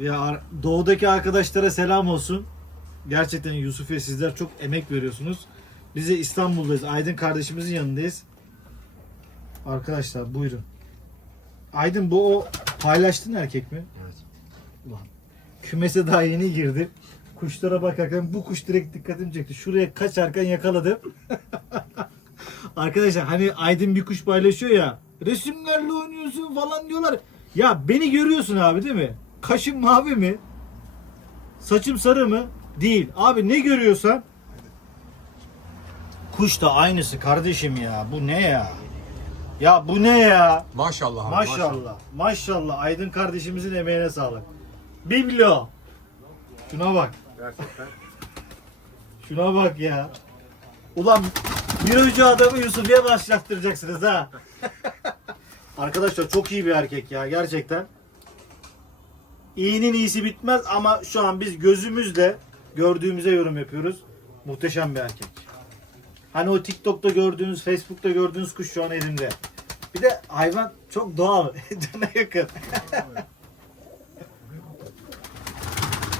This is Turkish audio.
Ya doğudaki arkadaşlara selam olsun. Gerçekten Yusuf'ya sizler çok emek veriyorsunuz. Biz de İstanbul'dayız. Aydın kardeşimizin yanındayız. Arkadaşlar buyurun. Aydın bu o paylaştın erkek mi? Evet. Ulan kümese daha yeni girdi. Kuşlara bakarken bu kuş direkt dikkatimi çekti. Şuraya kaçarken yakaladım. Arkadaşlar hani Aydın bir kuş paylaşıyor ya. Resimlerle oynuyorsun falan diyorlar. Ya beni görüyorsun abi değil mi? Kaşım mavi mi? Saçım sarı mı? Değil. Abi ne görüyorsan Kuş da aynısı kardeşim ya. Bu ne ya? Ya bu ne ya? Maşallah abi, Maşallah. Maşallah. Aydın kardeşimizin emeğine sağlık. Biblo. Şuna bak. Gerçekten. Şuna bak ya. Ulan bir önce adamı Yusuf'ya başlattıracaksınız ha. Arkadaşlar çok iyi bir erkek ya gerçekten. İyinin iyisi bitmez ama şu an biz gözümüzle gördüğümüze yorum yapıyoruz. Muhteşem bir erkek. Hani o TikTok'ta gördüğünüz, Facebook'ta gördüğünüz kuş şu an elimde. Bir de hayvan çok doğal. Cana yakın.